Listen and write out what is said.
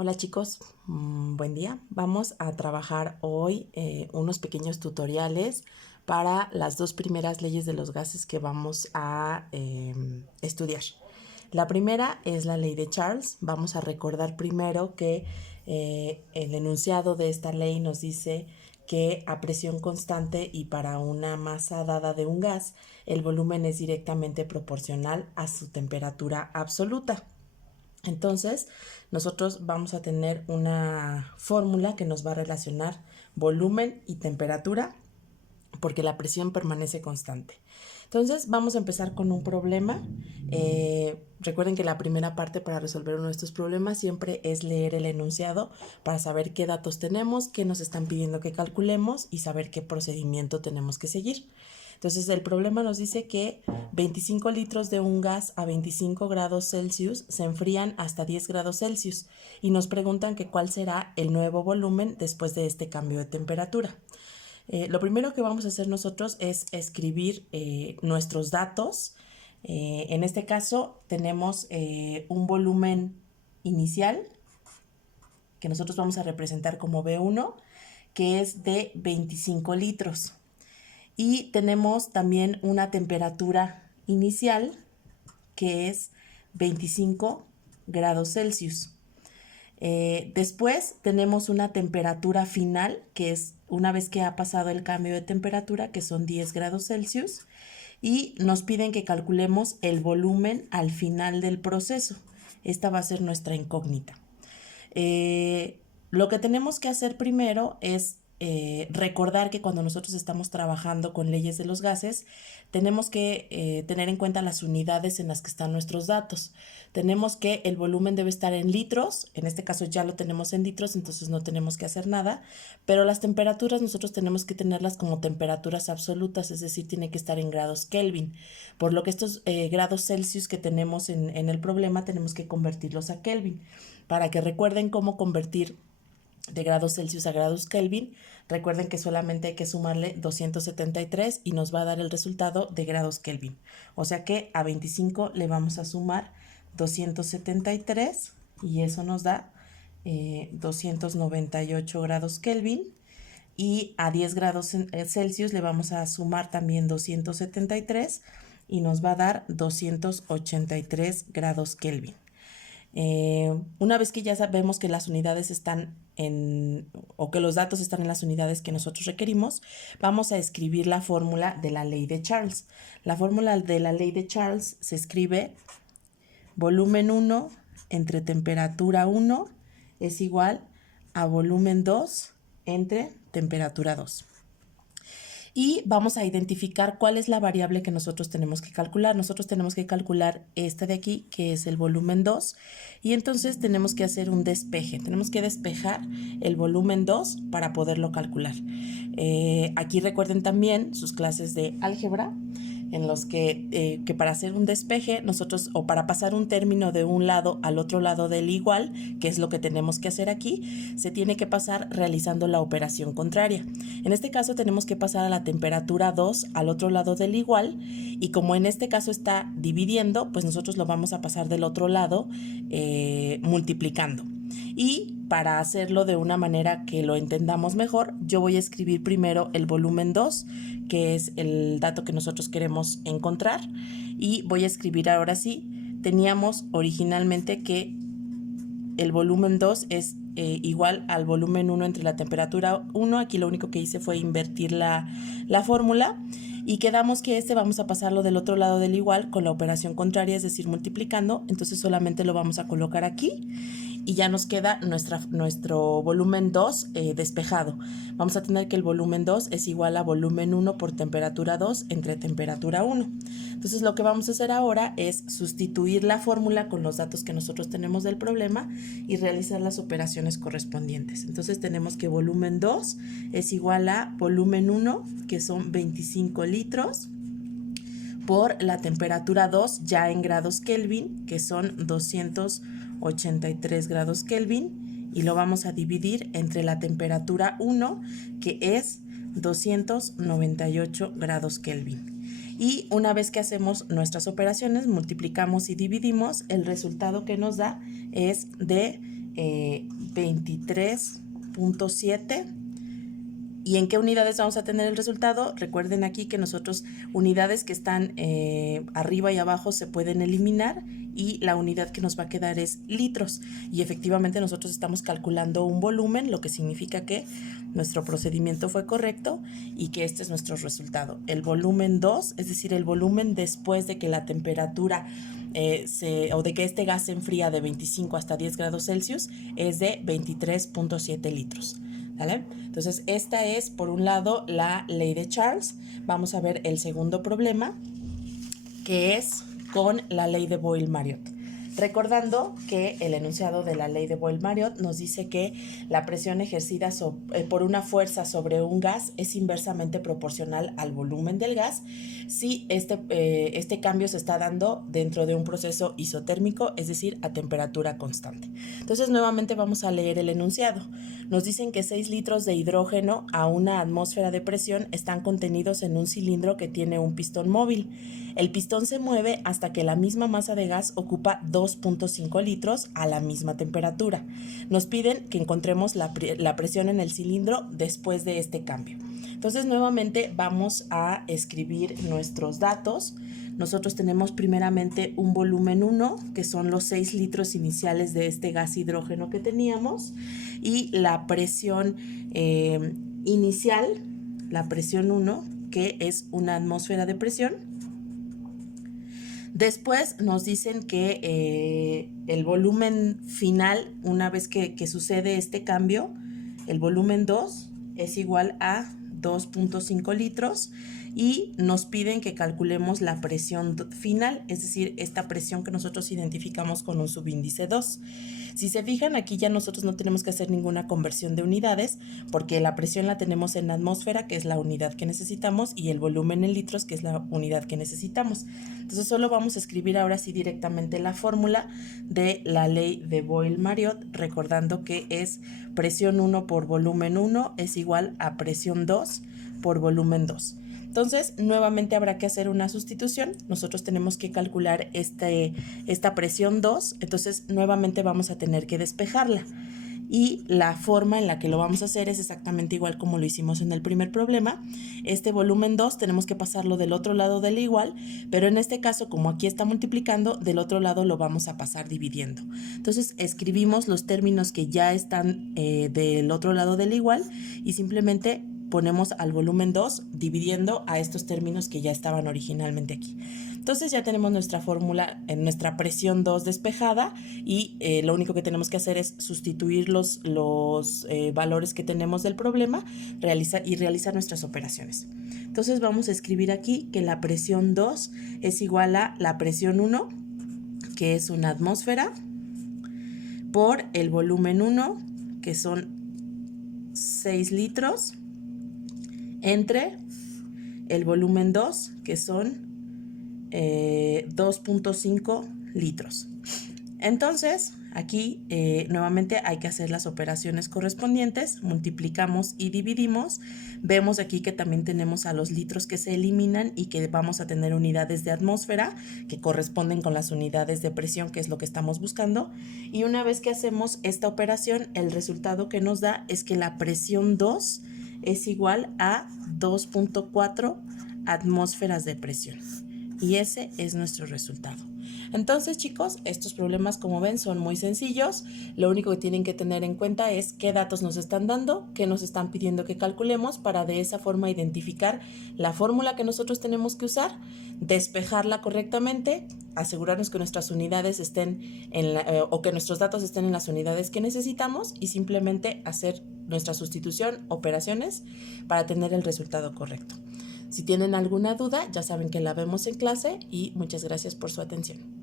Hola chicos, buen día. Vamos a trabajar hoy unos pequeños tutoriales para las dos primeras leyes de los gases que vamos a estudiar. La primera es la ley de Charles. Vamos a recordar primero que el enunciado de esta ley nos dice que a presión constante y para una masa dada de un gas, el volumen es directamente proporcional a su temperatura absoluta. Entonces, nosotros vamos a tener una fórmula que nos va a relacionar volumen y temperatura porque la presión permanece constante. Entonces, vamos a empezar con un problema. Recuerden que la primera parte para resolver uno de estos problemas siempre es leer el enunciado para saber qué datos tenemos, qué nos están pidiendo que calculemos y saber qué procedimiento tenemos que seguir. Entonces el problema nos dice que 25 litros de un gas a 25 grados Celsius se enfrían hasta 10 grados Celsius y nos preguntan que cuál será el nuevo volumen después de este cambio de temperatura. Lo primero que vamos a hacer nosotros es escribir nuestros datos. En este caso tenemos un volumen inicial que nosotros vamos a representar como B1, que es de 25 litros. Y tenemos también una temperatura inicial que es 25 grados Celsius. Después tenemos una temperatura final que es una vez que ha pasado el cambio de temperatura, que son 10 grados Celsius. Y nos piden que calculemos el volumen al final del proceso. Esta va a ser nuestra incógnita. Lo que tenemos que hacer primero es recordar que cuando nosotros estamos trabajando con leyes de los gases, tenemos que tener en cuenta las unidades en las que están nuestros datos. Tenemos que el volumen debe estar en litros, en este caso ya lo tenemos en litros, entonces no tenemos que hacer nada, pero las temperaturas nosotros tenemos que tenerlas como temperaturas absolutas, es decir, tiene que estar en grados Kelvin, por lo que estos grados Celsius que tenemos en el problema tenemos que convertirlos a Kelvin. Para que recuerden cómo convertir de grados Celsius a grados Kelvin, recuerden que solamente hay que sumarle 273 y nos va a dar el resultado de grados Kelvin. O sea que a 25 le vamos a sumar 273 y eso nos da 298 grados Kelvin. Y a 10 grados Celsius le vamos a sumar también 273 y nos va a dar 283 grados Kelvin. Una vez que ya sabemos que las unidades están o que los datos están en las unidades que nosotros requerimos, vamos a escribir la fórmula de la ley de Charles. La fórmula de la ley de Charles se escribe volumen 1 entre temperatura 1 es igual a volumen 2 entre temperatura 2. Y vamos a identificar cuál es la variable que nosotros tenemos que calcular. Nosotros tenemos que calcular esta de aquí, que es el volumen 2, y entonces tenemos que hacer un despeje. Tenemos que despejar el volumen 2 para poderlo calcular. Aquí recuerden también sus clases de álgebra, en los que para hacer un despeje nosotros, o para pasar un término de un lado al otro lado del igual, que es lo que tenemos que hacer aquí, se tiene que pasar realizando la operación contraria. En este caso tenemos que pasar a la temperatura 2 al otro lado del igual, y como en este caso está dividiendo, pues nosotros lo vamos a pasar del otro lado multiplicando. Y para hacerlo de una manera que lo entendamos mejor, yo voy a escribir primero el volumen 2, que es el dato que nosotros queremos encontrar, y voy a escribir ahora sí, teníamos originalmente que el volumen 2 es igual al volumen 1 entre la temperatura 1, aquí lo único que hice fue invertir la fórmula, y quedamos que vamos a pasarlo del otro lado del igual con la operación contraria, es decir, multiplicando, entonces solamente lo vamos a colocar aquí y ya nos queda nuestro volumen 2 despejado. Vamos a tener que el volumen 2 es igual a volumen 1 por temperatura 2 entre temperatura 1. Entonces lo que vamos a hacer ahora es sustituir la fórmula con los datos que nosotros tenemos del problema y realizar las operaciones correspondientes. Entonces tenemos que volumen 2 es igual a volumen 1, que son 25 litros, por la temperatura 2 ya en grados Kelvin, que son 283 grados Kelvin, y lo vamos a dividir entre la temperatura 1, que es 298 grados Kelvin. Y una vez que hacemos nuestras operaciones, multiplicamos y dividimos, el resultado que nos da es de 23.7. ¿Y en qué unidades vamos a tener el resultado? Recuerden aquí que nosotros unidades que están arriba y abajo se pueden eliminar y la unidad que nos va a quedar es litros. Y efectivamente nosotros estamos calculando un volumen, lo que significa que nuestro procedimiento fue correcto y que este es nuestro resultado. El volumen 2, es decir, el volumen después de que la temperatura o de que este gas se enfría de 25 hasta 10 grados Celsius, es de 23.7 litros. ¿Vale? Entonces, esta es, por un lado, la ley de Charles. Vamos a ver el segundo problema, que es con la ley de Boyle-Marriott. Recordando que el enunciado de la ley de Boyle-Marriott nos dice que la presión ejercida por una fuerza sobre un gas es inversamente proporcional al volumen del gas si este cambio se está dando dentro de un proceso isotérmico, es decir, a temperatura constante. Entonces, nuevamente vamos a leer el enunciado. Nos dicen que 6 litros de hidrógeno a una atmósfera de presión están contenidos en un cilindro que tiene un pistón móvil. El pistón se mueve hasta que la misma masa de gas ocupa 2.5 litros a la misma temperatura. Nos piden que encontremos la presión en el cilindro después de este cambio. Entonces, nuevamente vamos a escribir nuestros datos. Nosotros tenemos primeramente un volumen 1, que son los 6 litros iniciales de este gas hidrógeno que teníamos, y la presión inicial, la presión 1, que es una atmósfera de presión. Después nos dicen que el volumen final, una vez que sucede este cambio, el volumen 2 es igual a 2.5 litros y nos piden que calculemos la presión final, es decir, esta presión que nosotros identificamos con un subíndice 2. Si se fijan, aquí ya nosotros no tenemos que hacer ninguna conversión de unidades porque la presión la tenemos en atmósfera, que es la unidad que necesitamos, y el volumen en litros, que es la unidad que necesitamos. Entonces solo vamos a escribir ahora sí directamente la fórmula de la ley de Boyle-Marriott, recordando que es presión 1 por volumen 1 es igual a presión 2 por volumen 2. Entonces, nuevamente habrá que hacer una sustitución. Nosotros tenemos que calcular esta presión 2, entonces nuevamente vamos a tener que despejarla. Y la forma en la que lo vamos a hacer es exactamente igual como lo hicimos en el primer problema. Este volumen 2 tenemos que pasarlo del otro lado del igual, pero en este caso, como aquí está multiplicando, del otro lado lo vamos a pasar dividiendo. Entonces, escribimos los términos que ya están del otro lado del igual y simplemente ponemos al volumen 2 dividiendo a estos términos que ya estaban originalmente aquí. Entonces ya tenemos nuestra fórmula, nuestra presión 2 despejada y lo único que tenemos que hacer es sustituir los valores que tenemos del problema y realizar nuestras operaciones. Entonces vamos a escribir aquí que la presión 2 es igual a la presión 1, que es una atmósfera, por el volumen 1, que son 6 litros, entre el volumen 2, que son 2.5 litros. Entonces, aquí nuevamente hay que hacer las operaciones correspondientes, multiplicamos y dividimos. Vemos aquí que también tenemos a los litros que se eliminan y que vamos a tener unidades de atmósfera que corresponden con las unidades de presión, que es lo que estamos buscando. Y una vez que hacemos esta operación, el resultado que nos da es que la presión 2 es igual a 2.4 atmósferas de presión. Y ese es nuestro resultado. Entonces, chicos, estos problemas, como ven, son muy sencillos. Lo único que tienen que tener en cuenta es qué datos nos están dando, qué nos están pidiendo que calculemos, para de esa forma identificar la fórmula que nosotros tenemos que usar, despejarla correctamente, asegurarnos que nuestras unidades estén o que nuestros datos estén en las unidades que necesitamos y simplemente hacer nuestra sustitución, operaciones, para tener el resultado correcto. Si tienen alguna duda, ya saben que la vemos en clase y muchas gracias por su atención.